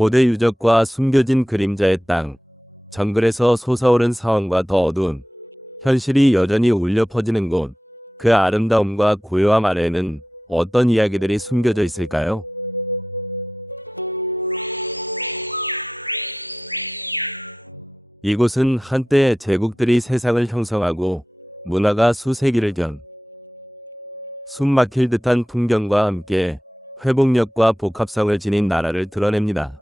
고대 유적과 숨겨진 그림자의 땅, 정글에서 솟아오른 상황과 더 어두운 현실이 여전히 울려 퍼지는 곳, 그 아름다움과 고요함 아래에는 어떤 이야기들이 숨겨져 있을까요? 이곳은 한때 제국들이 세상을 형성하고 문화가 수세기를 숨막힐 듯한 풍경과 함께 회복력과 복합성을 지닌 나라를 드러냅니다.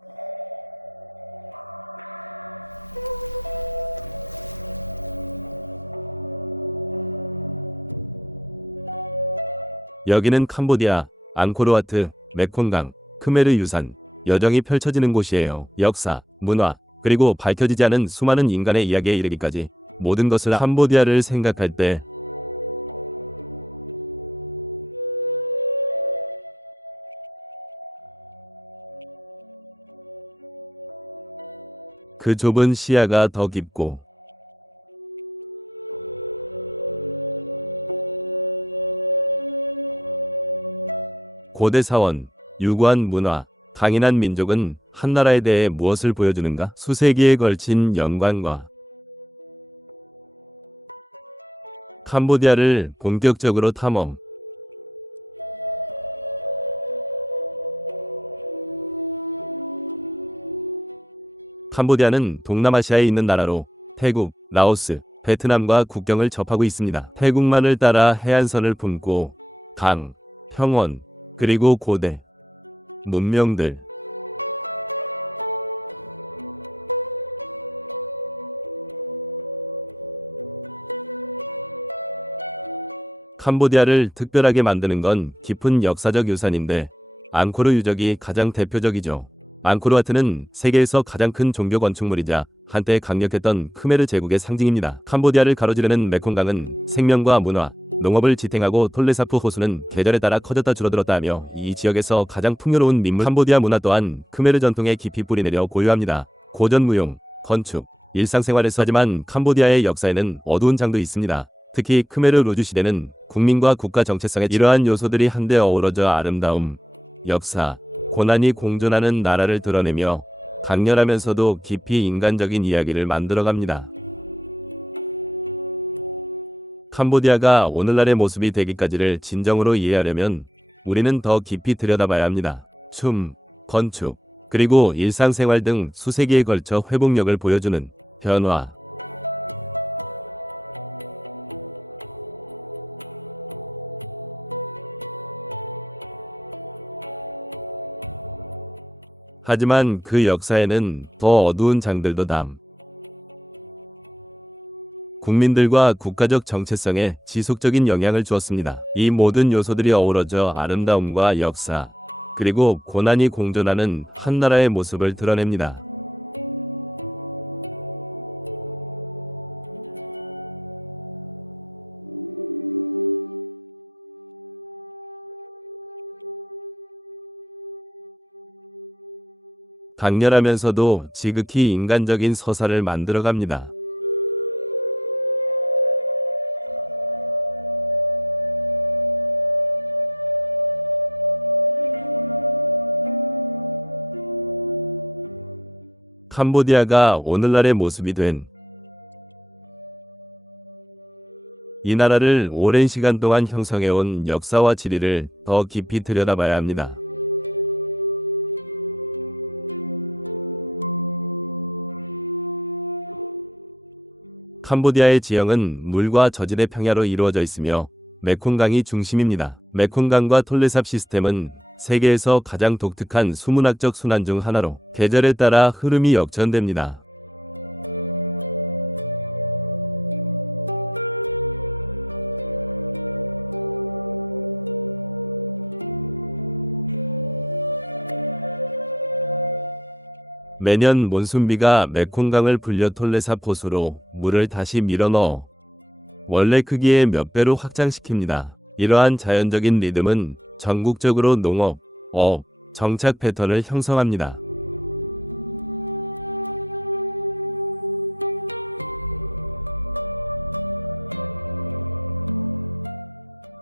여기는 캄보디아, 앙코르와트, 메콘강, 크메르 유산, 여정이 펼쳐지는 곳이에요. 역사, 문화, 그리고 밝혀지지 않은 수많은 인간의 이야기에 이르기까지 모든 것을 캄보디아를 생각할 때 그 좁은 시야가 더 깊고 고대 사원, 유구한 문화, 강인한 민족은 한 나라에 대해 무엇을 보여주는가? 수세기에 걸친 연관과 캄보디아를 본격적으로 탐험. 캄보디아는 동남아시아에 있는 나라로 태국, 라오스, 베트남과 국경을 접하고 있습니다. 태국만을 따라 해안선을 품고 강, 평원, 그리고 고대 문명들, 캄보디아를 특별하게 만드는 건 깊은 역사적 유산인데 앙코르 유적이 가장 대표적이죠. 앙코르와트는 세계에서 가장 큰 종교 건축물이자 한때 강력했던 크메르 제국의 상징입니다. 캄보디아를 가로지르는 메콩강은 생명과 문화, 농업을 지탱하고 톨레사프 호수는 계절에 따라 커졌다 줄어들었다 하며 이 지역에서 가장 풍요로운 민물. 캄보디아 문화 또한 크메르 전통에 깊이 뿌리내려 고유합니다. 고전 무용, 건축, 일상생활에서. 하지만 캄보디아의 역사에는 어두운 장도 있습니다. 특히 크메르 루주 시대는 국민과 국가 정체성의 이러한 요소들이 한데 어우러져 아름다움, 역사, 고난이 공존하는 나라를 드러내며 강렬하면서도 깊이 인간적인 이야기를 만들어갑니다. 캄보디아가 오늘날의 모습이 되기까지를 진정으로 이해하려면 우리는 더 깊이 들여다봐야 합니다. 춤, 건축, 그리고 일상생활 등 수세기에 걸쳐 회복력을 보여주는 변화. 하지만 그 역사에는 더 어두운 장들도 국민들과 국가적 정체성에 지속적인 영향을 주었습니다. 이 모든 요소들이 어우러져 아름다움과 역사, 그리고 고난이 공존하는 한 나라의 모습을 드러냅니다. 강렬하면서도 지극히 인간적인 서사를 만들어갑니다. 캄보디아가 오늘날의 모습이 된 이 나라를 오랜 시간 동안 형성해온 역사와 지리를 더 깊이 들여다봐야 합니다. 캄보디아의 지형은 물과 저지대 평야로 이루어져 있으며 메콩강이 중심입니다. 메콩강과 톨레삽 시스템은 세계에서 가장 독특한 수문학적 순환 중 하나로 계절에 따라 흐름이 역전됩니다. 매년 몬순비가 메콩강을 불려 톨레삽 호수로 물을 다시 밀어넣어 원래 크기의 몇 배로 확장시킵니다. 이러한 자연적인 리듬은 전국적으로 농업, 업, 정착 패턴을 형성합니다.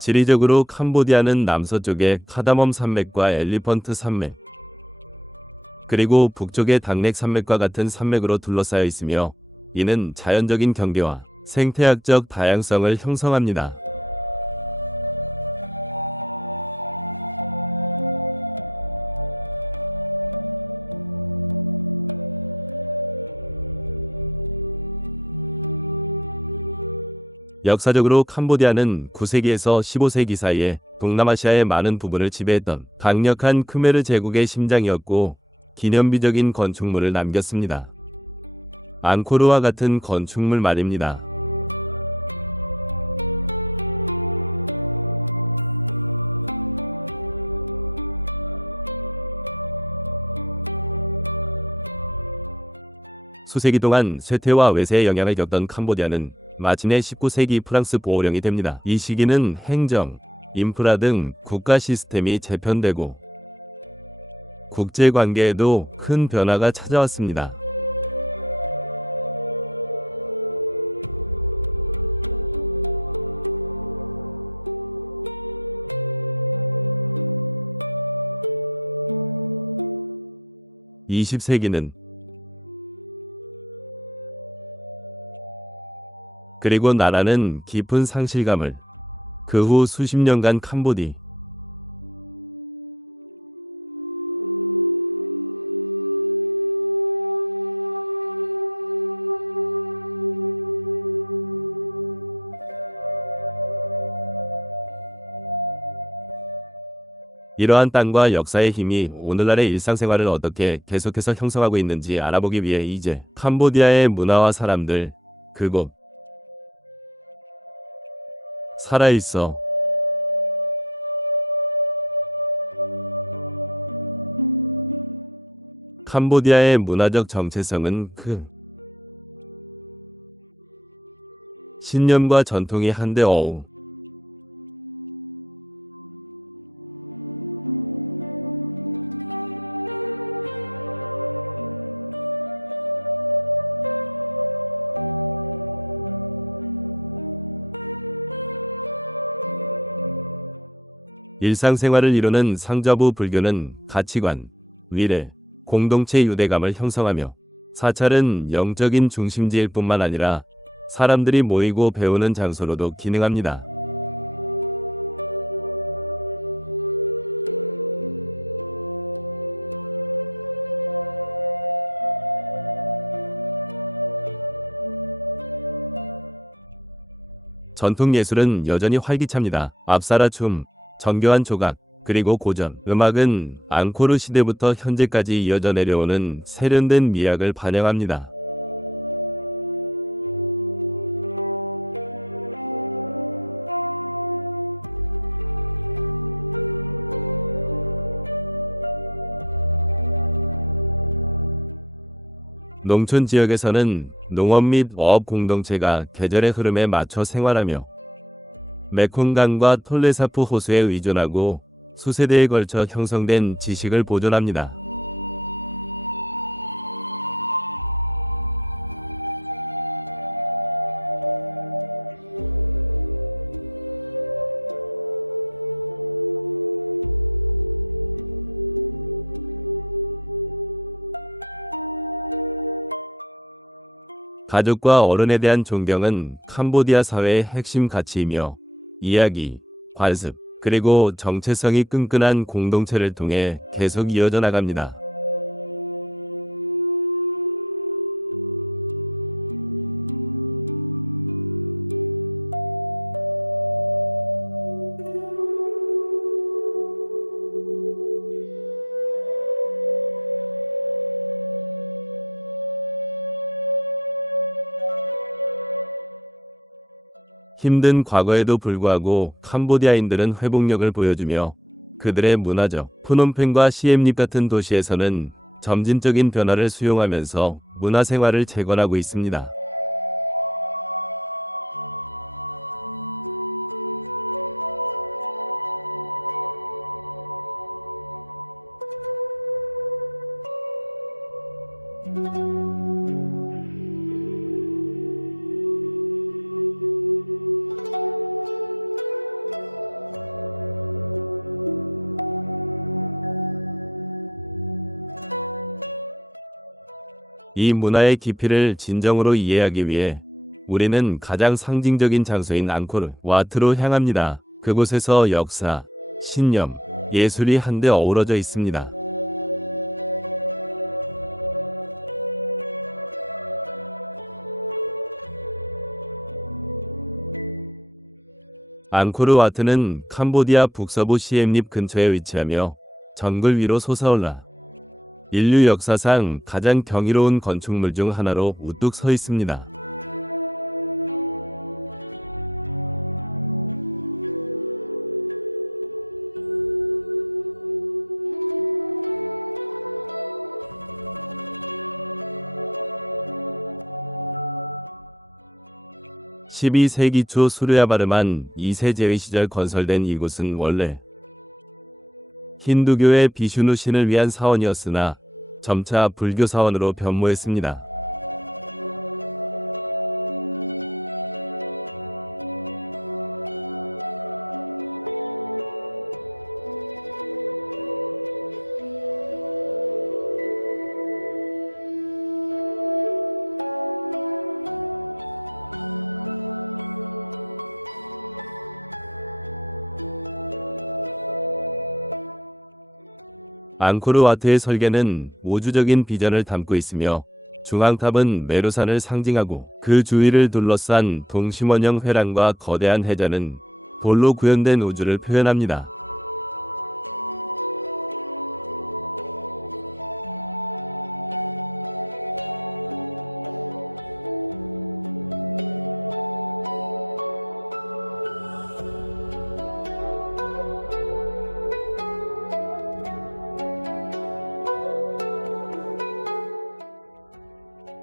지리적으로 캄보디아는 남서쪽에 카다멈 산맥과 엘리펀트 산맥, 그리고 북쪽의 당렉 산맥과 같은 산맥으로 둘러싸여 있으며 이는 자연적인 경계와 생태학적 다양성을 형성합니다. 역사적으로 캄보디아는 9세기에서 15세기 사이에 동남아시아의 많은 부분을 지배했던 강력한 크메르 제국의 심장이었고 기념비적인 건축물을 남겼습니다. 앙코르와 같은 건축물 말입니다. 수세기 동안 쇠퇴와 외세의 영향을 겪던 캄보디아는 마침내 19세기 프랑스 보호령이 됩니다. 이 시기는 행정, 인프라 등 국가 시스템이 재편되고 국제관계에도 큰 변화가 찾아왔습니다. (20세기는) 그리고 나라는 깊은 상실감을 그 후 수십 년간 캄보디 이러한 땅과 역사의 힘이 오늘날의 일상생활을 어떻게 계속해서 형성하고 있는지 알아보기 위해 이제 캄보디아의 문화와 사람들, 그곳 살아있어. 캄보디아의 문화적 정체성은 신념과 전통이 한데 어우. 일상생활을 이루는 상좌부 불교는 가치관, 위례, 공동체 유대감을 형성하며 사찰은 영적인 중심지일 뿐만 아니라 사람들이 모이고 배우는 장소로도 기능합니다. 전통 예술은 여전히 활기찹니다. 앞사라 춤, 정교한 조각, 그리고 고전, 음악은 앙코르 시대부터 현재까지 이어져 내려오는 세련된 미학을 반영합니다. 농촌 지역에서는 농업 및 어업 공동체가 계절의 흐름에 맞춰 생활하며 메콩강과 톨레사프 호수에 의존하고 수세대에 걸쳐 형성된 지식을 보존합니다. 가족과 어른에 대한 존경은 캄보디아 사회의 핵심 가치이며 이야기, 관습, 그리고 정체성이 끈끈한 공동체를 통해 계속 이어져 나갑니다. 힘든 과거에도 불구하고 캄보디아인들은 회복력을 보여주며 그들의 문화적 프놈펜과 시엠립 같은 도시에서는 점진적인 변화를 수용하면서 문화생활을 재건하고 있습니다. 이 문화의 깊이를 진정으로 이해하기 위해 우리는 가장 상징적인 장소인 앙코르 와트로 향합니다. 그곳에서 역사, 신념, 예술이 한데 어우러져 있습니다. 앙코르 와트는 캄보디아 북서부 시엠립 근처에 위치하며 정글 위로 솟아올라 인류 역사상 가장 경이로운 건축물 중 하나로 우뚝 서 있습니다. 12세기 초 수르야바르만 2세 제위 시절 건설된 이곳은 원래 힌두교의 비슈누 신을 위한 사원이었으나 점차 불교 사원으로 변모했습니다. 앙코르 와트의 설계는 우주적인 비전을 담고 있으며 중앙탑은 메루산을 상징하고 그 주위를 둘러싼 동심원형 회랑과 거대한 해전은 돌로 구현된 우주를 표현합니다.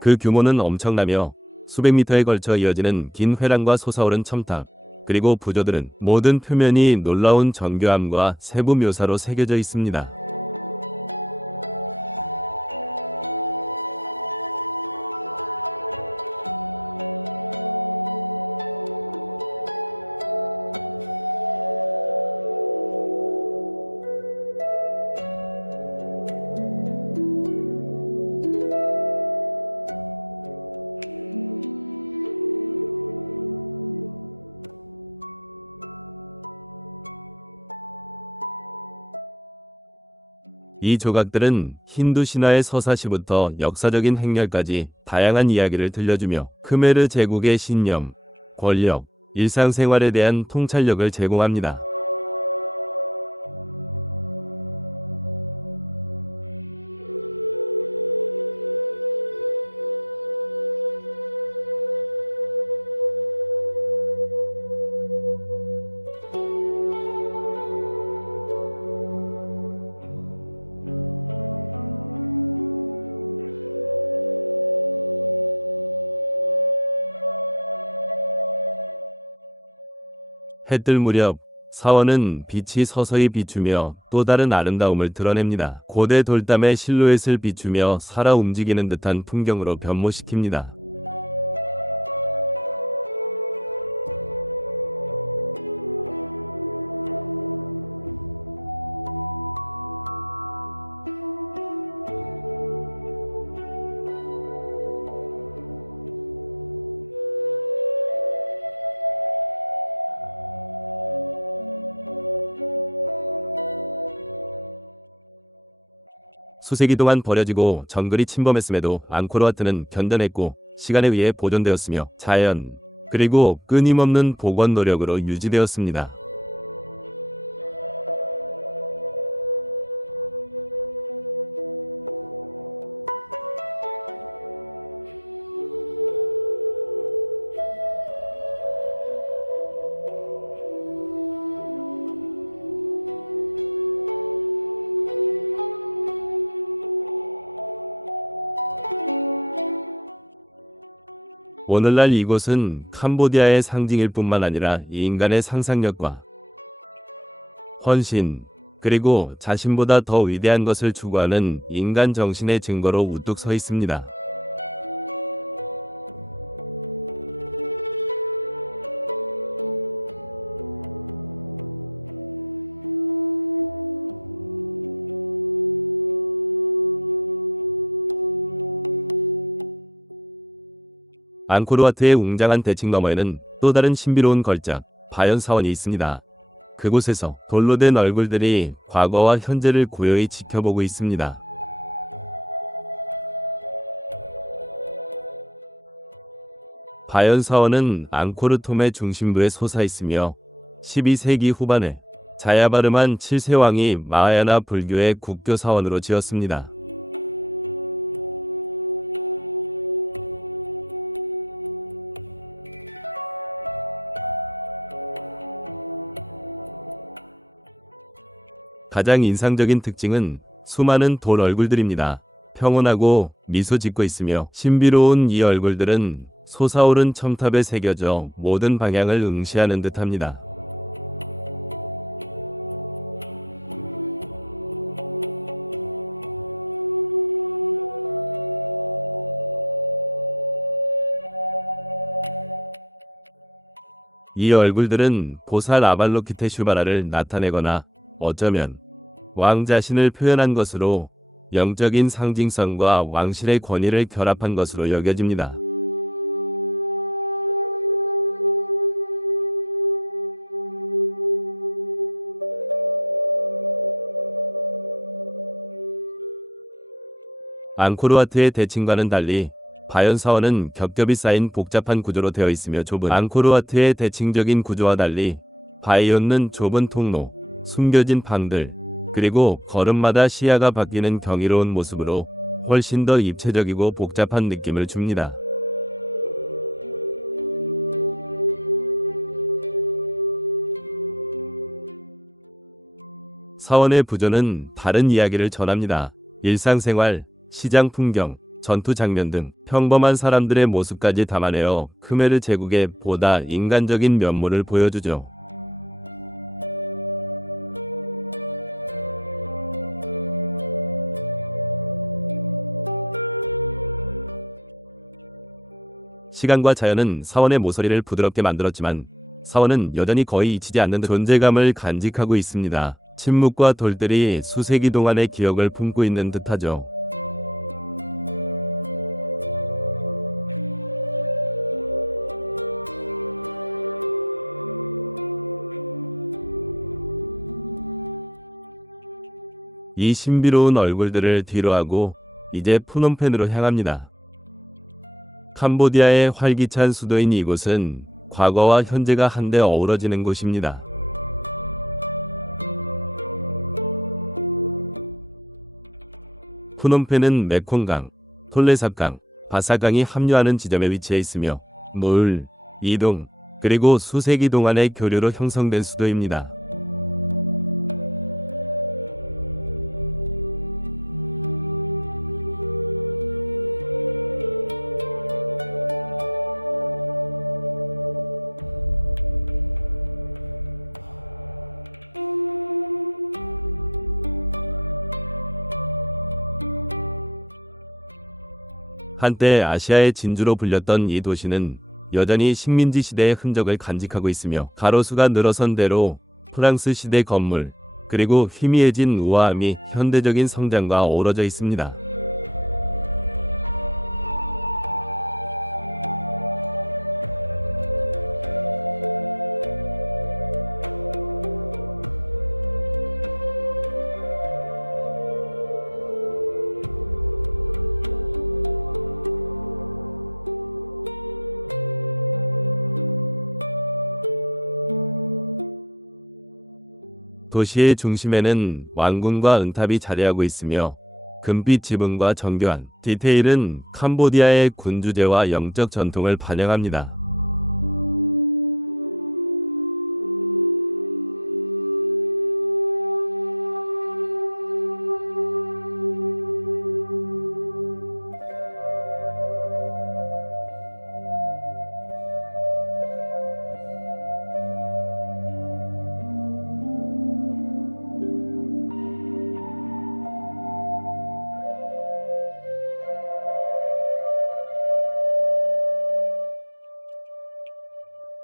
그 규모는 엄청나며 수백 미터에 걸쳐 이어지는 긴 회랑과 솟아오른 첨탑, 그리고 부조들은 모든 표면이 놀라운 정교함과 세부 묘사로 새겨져 있습니다. 이 조각들은 힌두 신화의 서사시부터 역사적인 행렬까지 다양한 이야기를 들려주며 크메르 제국의 신념, 권력, 일상생활에 대한 통찰력을 제공합니다. 해뜰 무렵 사원은 빛이 서서히 비추며 또 다른 아름다움을 드러냅니다. 고대 돌담의 실루엣을 비추며 살아 움직이는 듯한 풍경으로 변모시킵니다. 수세기 동안 버려지고 정글이 침범했음에도 앙코르 와트는 견뎌냈고 시간에 의해 보존되었으며 자연, 그리고 끊임없는 복원 노력으로 유지되었습니다. 오늘날 이곳은 캄보디아의 상징일 뿐만 아니라 인간의 상상력과 헌신, 그리고 자신보다 더 위대한 것을 추구하는 인간 정신의 증거로 우뚝 서 있습니다. 앙코르와트의 웅장한 대칭 너머에는 또 다른 신비로운 걸작, 바연 사원이 있습니다. 그곳에서 돌로 된 얼굴들이 과거와 현재를 고요히 지켜보고 있습니다. 바연 사원은 앙코르 톰의 중심부에 솟아있으며 12세기 후반에 자야바르만 7세 왕이 마하야나 불교의 국교 사원으로 지었습니다. 가장 인상적인 특징은 수많은 돌 얼굴들입니다. 평온하고 미소 짓고 있으며 신비로운 이 얼굴들은 솟아오른 첨탑에 새겨져 모든 방향을 응시하는 듯합니다. 이 얼굴들은 보살 아발로키테슈바라를 나타내거나 어쩌면 왕 자신을 표현한 것으로 영적인 상징성과 왕실의 권위를 결합한 것으로 여겨집니다. 앙코르와트의 대칭과는 달리 바연 사원은 겹겹이 쌓인 복잡한 구조로 되어 있으며 좁은 앙코르와트의 대칭적인 구조와 달리 바이온는 좁은 통로, 숨겨진 방들, 그리고 걸음마다 시야가 바뀌는 경이로운 모습으로 훨씬 더 입체적이고 복잡한 느낌을 줍니다. 사원의 부조는 다른 이야기를 전합니다. 일상생활, 시장 풍경, 전투 장면 등 평범한 사람들의 모습까지 담아내어 크메르 제국의 보다 인간적인 면모를 보여주죠. 시간과 자연은 사원의 모서리를 부드럽게 만들었지만 사원은 여전히 거의 잊히지 않는 듯 존재감을 간직하고 있습니다. 침묵과 돌들이 수세기 동안의 기억을 품고 있는 듯하죠. 이 신비로운 얼굴들을 뒤로하고 이제 푸놈펜으로 향합니다. 캄보디아의 활기찬 수도인 이곳은 과거와 현재가 한데 어우러지는 곳입니다. 푸놈펜은 메콩강, 톨레삽강, 바사강이 합류하는 지점에 위치해 있으며 물, 이동, 그리고 수세기 동안의 교류로 형성된 수도입니다. 한때 아시아의 진주로 불렸던 이 도시는 여전히 식민지 시대의 흔적을 간직하고 있으며 가로수가 늘어선 대로 프랑스 시대 건물, 그리고 희미해진 우아함이 현대적인 성장과 어우러져 있습니다. 도시의 중심에는 왕궁과 은탑이 자리하고 있으며 금빛 지붕과 정교한 디테일은 캄보디아의 군주제와 영적 전통을 반영합니다.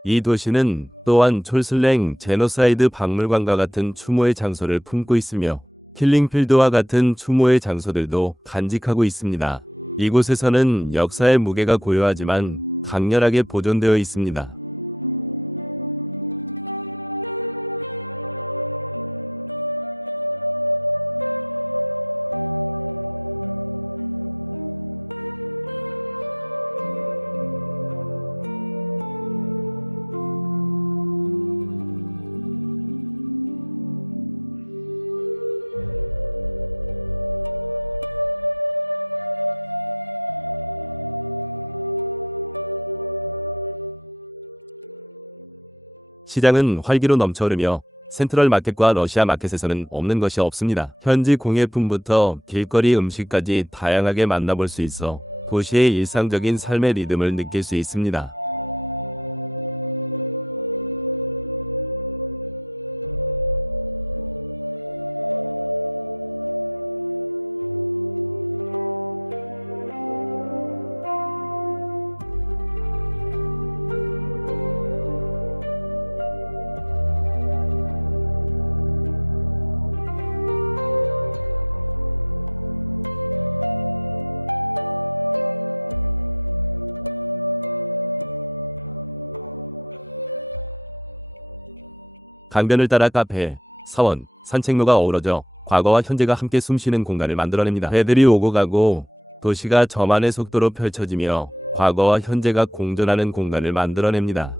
이 도시는 또한 촐슬랭 제노사이드 박물관과 같은 추모의 장소를 품고 있으며 킬링필드와 같은 추모의 장소들도 간직하고 있습니다. 이곳에서는 역사의 무게가 고요하지만 강렬하게 보존되어 있습니다. 시장은 활기로 넘쳐흐르며 센트럴 마켓과 러시아 마켓에서는 없는 것이 없습니다. 현지 공예품부터 길거리 음식까지 다양하게 만나볼 수 있어 도시의 일상적인 삶의 리듬을 느낄 수 있습니다. 강변을 따라 카페, 사원, 산책로가 어우러져 과거와 현재가 함께 숨쉬는 공간을 만들어냅니다. 배들이 오고 가고 도시가 저만의 속도로 펼쳐지며 과거와 현재가 공존하는 공간을 만들어냅니다.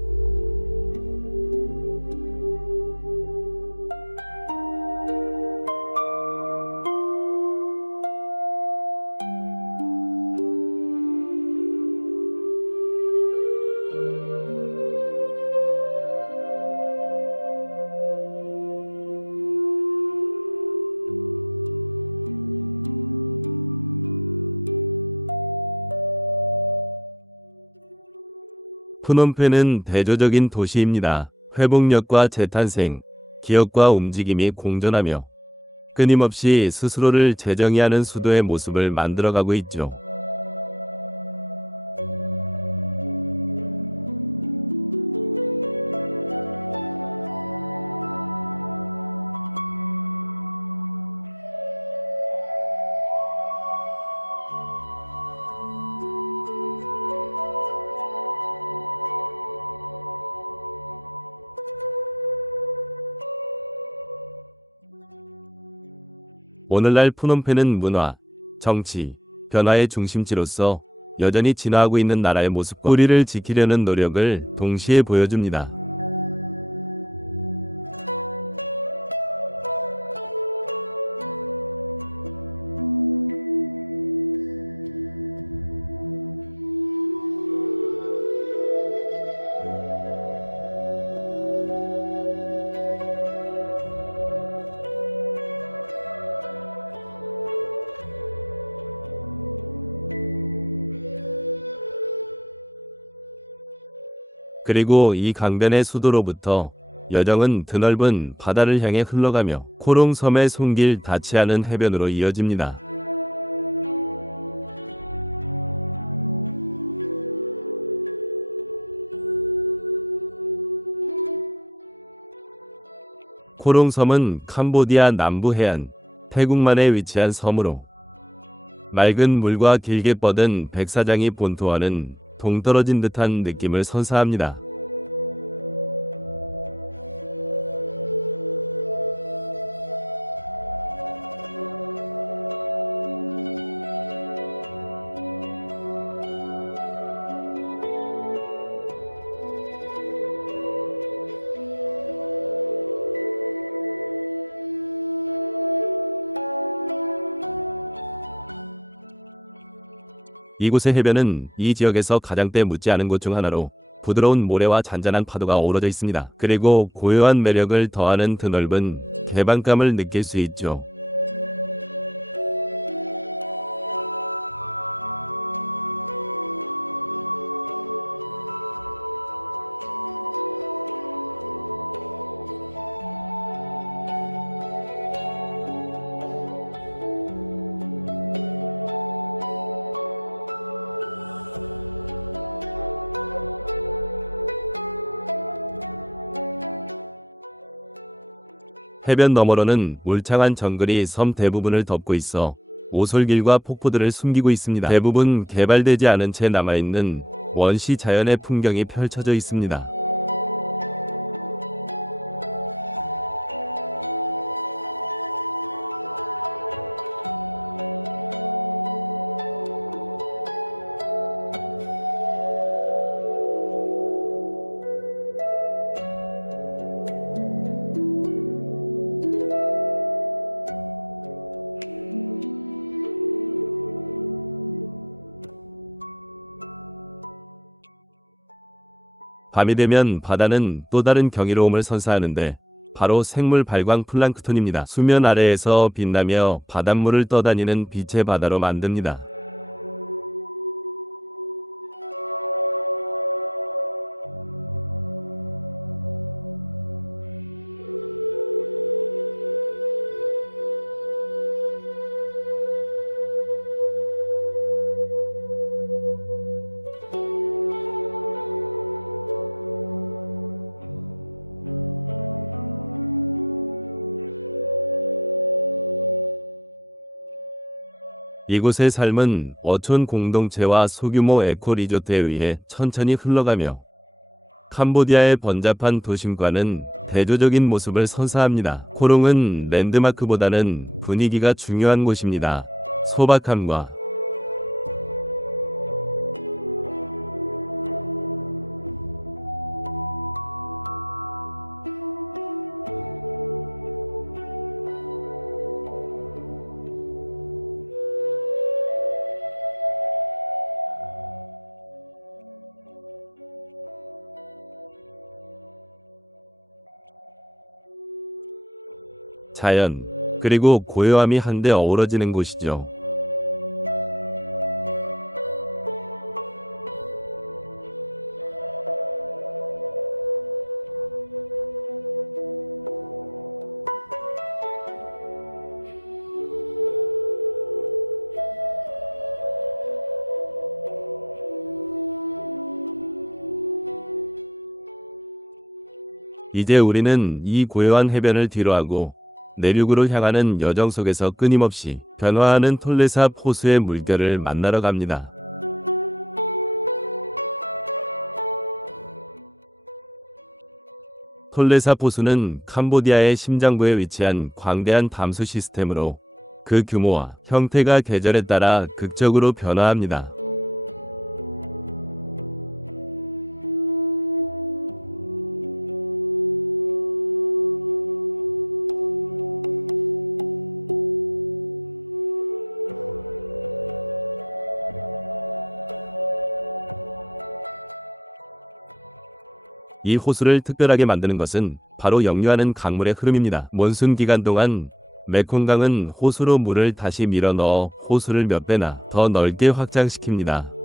푸놈펜은 대조적인 도시입니다. 회복력과 재탄생, 기억과 움직임이 공존하며 끊임없이 스스로를 재정의하는 수도의 모습을 만들어가고 있죠. 오늘날 푸놈펜은 문화, 정치, 변화의 중심지로서 여전히 진화하고 있는 나라의 모습과 뿌리를 지키려는 노력을 동시에 보여줍니다. 그리고 이 강변의 수도로부터 여정은 드넓은 바다를 향해 흘러가며 코롱섬의 손길 닿지 않은 해변으로 이어집니다. 코롱섬은 캄보디아 남부 해안, 태국만에 위치한 섬으로 맑은 물과 길게 뻗은 백사장이 본토와는 동떨어진 듯한 느낌을 선사합니다. 이곳의 해변은 이 지역에서 가장 때 묻지 않은 곳 중 하나로 부드러운 모래와 잔잔한 파도가 어우러져 있습니다. 그리고 고요한 매력을 더하는 드넓은 개방감을 느낄 수 있죠. 해변 너머로는 울창한 정글이 섬 대부분을 덮고 있어 오솔길과 폭포들을 숨기고 있습니다. 대부분 개발되지 않은 채 남아있는 원시 자연의 풍경이 펼쳐져 있습니다. 밤이 되면 바다는 또 다른 경이로움을 선사하는데 바로 생물 발광 플랑크톤입니다. 수면 아래에서 빛나며 바닷물을 떠다니는 빛의 바다로 만듭니다. 이곳의 삶은 어촌 공동체와 소규모 에코 리조트에 의해 천천히 흘러가며 캄보디아의 번잡한 도심과는 대조적인 모습을 선사합니다. 코롱은 랜드마크보다는 분위기가 중요한 곳입니다. 소박함과 자연, 그리고 고요함이 한데 어우러지는 곳이죠. 이제 우리는 이 고요한 해변을 뒤로하고 내륙으로 향하는 여정 속에서 끊임없이 변화하는 톨레삽 호수의 물결을 만나러 갑니다. 톨레삽 호수는 캄보디아의 심장부에 위치한 광대한 담수 시스템으로 그 규모와 형태가 계절에 따라 극적으로 변화합니다. 이 호수를 특별하게 만드는 것은 바로 역류하는 강물의 흐름입니다. 몬순 기간 동안 메콩강은 호수로 물을 다시 밀어 넣어 호수를 몇 배나 더 넓게 확장시킵니다.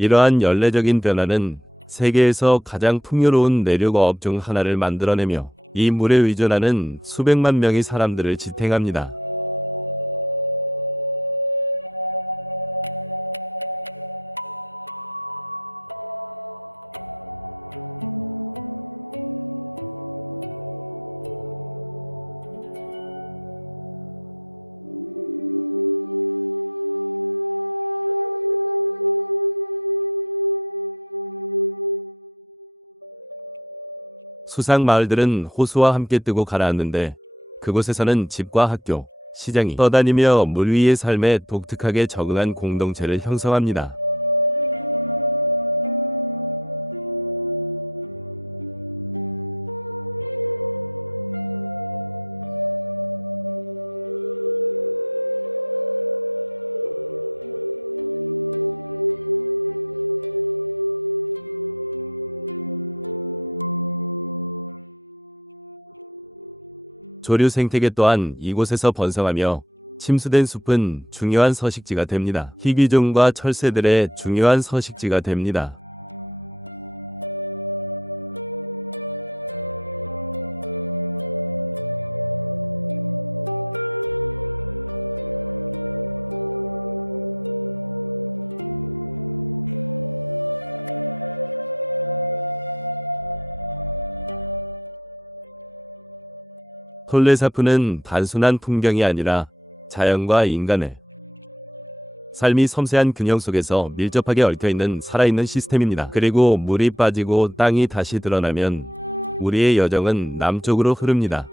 이러한 연례적인 변화는 세계에서 가장 풍요로운 내륙 어업 중 하나를 만들어내며 이 물에 의존하는 수백만 명의 사람들을 지탱합니다. 수상 마을들은 호수와 함께 뜨고 가라앉는데 그곳에서는 집과 학교, 시장이 떠다니며 물 위의 삶에 독특하게 적응한 공동체를 형성합니다. 조류 생태계 또한 이곳에서 번성하며 침수된 숲은 중요한 서식지가 됩니다. 희귀종과 철새들의 중요한 서식지가 됩니다. 톨레사프는 단순한 풍경이 아니라 자연과 인간의 삶이 섬세한 균형 속에서 밀접하게 얽혀있는 살아있는 시스템입니다. 그리고 물이 빠지고 땅이 다시 드러나면 우리의 여정은 남쪽으로 흐릅니다.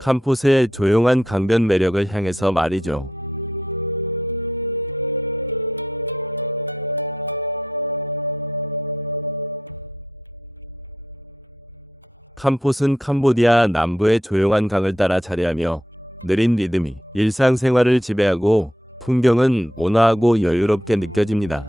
캄포스의 조용한 강변 매력을 향해서 말이죠. 캄포스는 캄보디아 남부의 조용한 강을 따라 자리하며 느린 리듬이 일상생활을 지배하고 풍경은 온화하고 여유롭게 느껴집니다.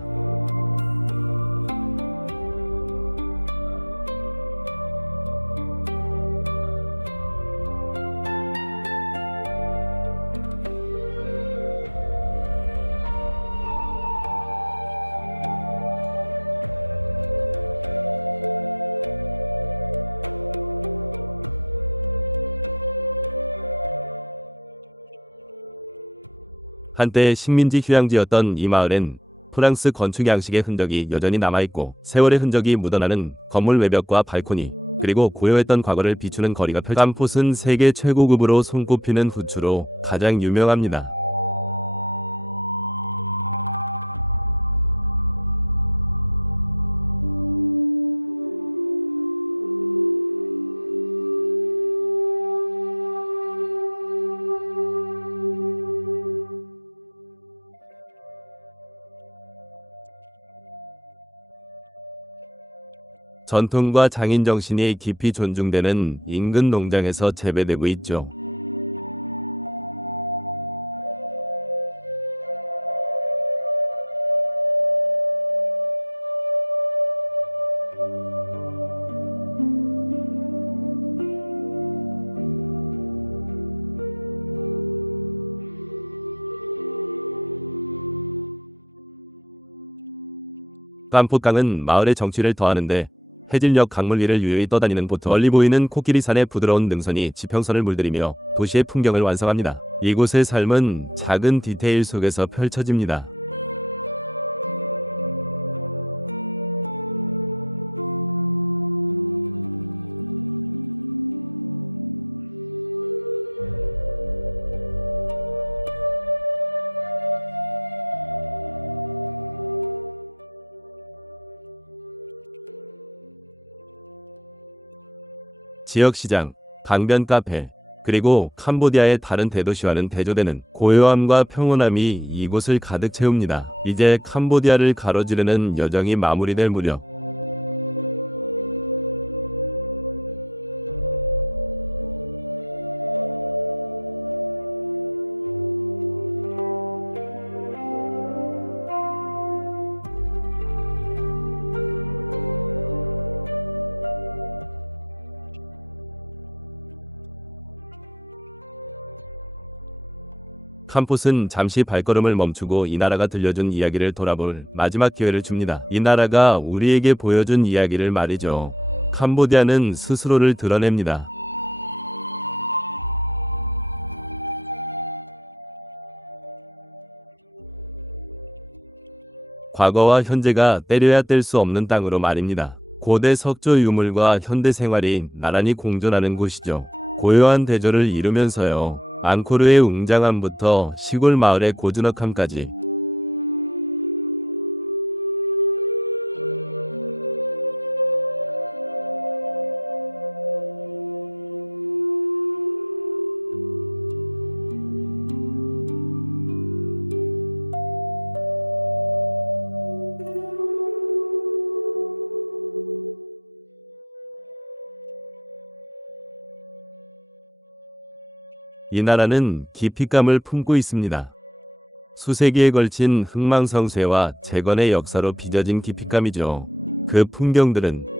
한때 식민지 휴양지였던 이 마을엔 프랑스 건축 양식의 흔적이 여전히 남아있고 세월의 흔적이 묻어나는 건물 외벽과 발코니, 그리고 고요했던 과거를 비추는 거리가 캄포스는 세계 최고급으로 손꼽히는 후추로 가장 유명합니다. 전통과 장인 정신이 깊이 존중되는 인근 농장에서 재배되고 있죠. 깜포강은 마을의 정취를 더하는데 해질녘 강물 위를 유유히 떠다니는 보트, 멀리 보이는 코끼리산의 부드러운 능선이 지평선을 물들이며 도시의 풍경을 완성합니다. 이곳의 삶은 작은 디테일 속에서 펼쳐집니다. 지역시장, 강변 카페, 그리고 캄보디아의 다른 대도시와는 대조되는 고요함과 평온함이 이곳을 가득 채웁니다. 이제 캄보디아를 가로지르는 여정이 마무리될 무렵, 캄포스는 잠시 발걸음을 멈추고 이 나라가 들려준 이야기를 돌아볼 마지막 기회를 줍니다. 이 나라가 우리에게 보여준 이야기를 말이죠. 캄보디아는 스스로를 드러냅니다. 과거와 현재가 때려야 뗄 수 없는 땅으로 말입니다. 고대 석조 유물과 현대 생활이 나란히 공존하는 곳이죠. 고요한 대조를 이루면서요. 앙코르의 웅장함부터 시골 마을의 고즈넉함까지, 이 나라는 깊이감을 품고 있습니다. 수세기에 걸친 흥망성쇠와 재건의 역사로 빚어진 깊이감이죠. 그 풍경들은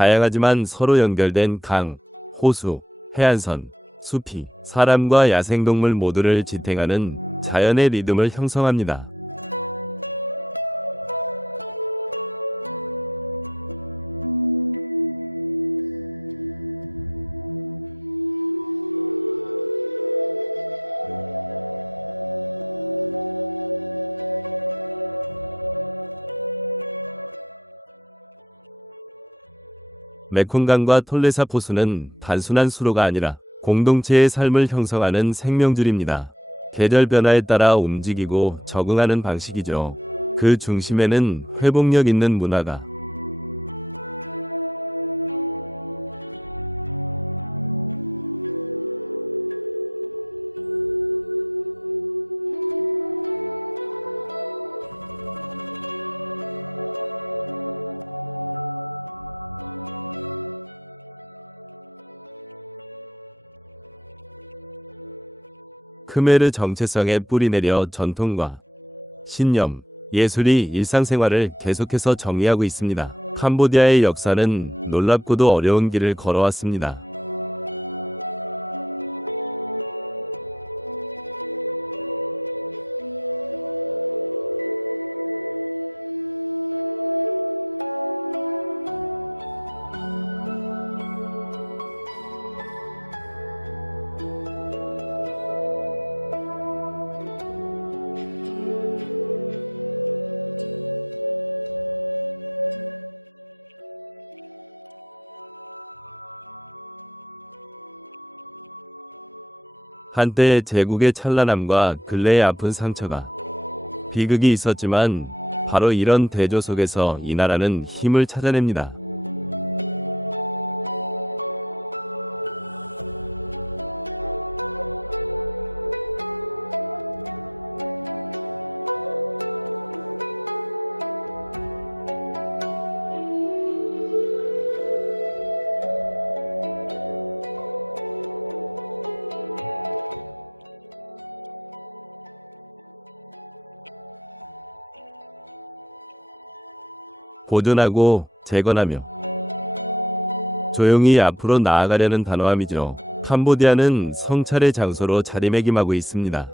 다양하지만 서로 연결된 강, 호수, 해안선, 숲이 사람과 야생동물 모두를 지탱하는 자연의 리듬을 형성합니다. 메콩강과 톨레사 호수는 단순한 수로가 아니라 공동체의 삶을 형성하는 생명줄입니다. 계절 변화에 따라 움직이고 적응하는 방식이죠. 그 중심에는 회복력 있는 문화가 크메르 정체성에 뿌리내려 전통과 신념, 예술이 일상생활을 계속해서 정의하고 있습니다. 캄보디아의 역사는 놀랍고도 어려운 길을 걸어왔습니다. 한때 제국의 찬란함과 근래의 아픈 상처가 비극이 있었지만 바로 이런 대조 속에서 이 나라는 힘을 찾아냅니다. 보존하고 재건하며 조용히 앞으로 나아가려는 단호함이죠. 캄보디아는 성찰의 장소로 자리매김하고 있습니다.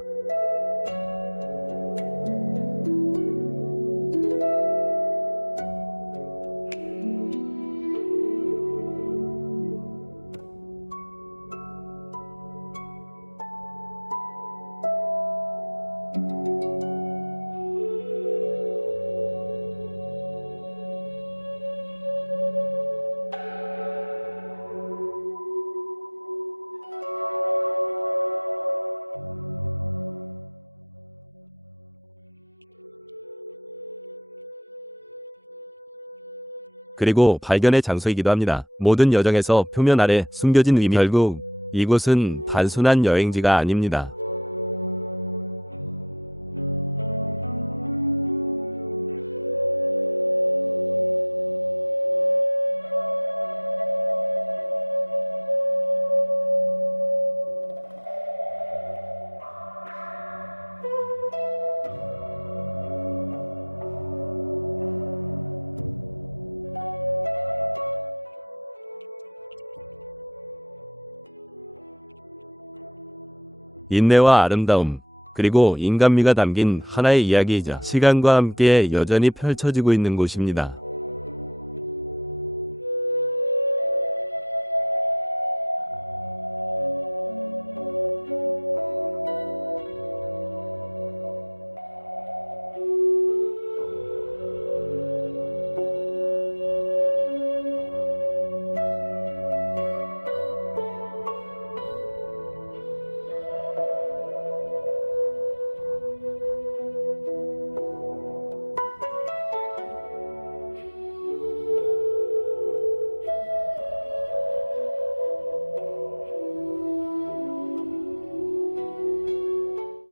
그리고 발견의 장소이기도 합니다. 모든 여정에서 표면 아래 숨겨진 의미, 결국 이곳은 단순한 여행지가 아닙니다. 인내와 아름다움, 그리고 인간미가 담긴 하나의 이야기이자 시간과 함께 여전히 펼쳐지고 있는 곳입니다.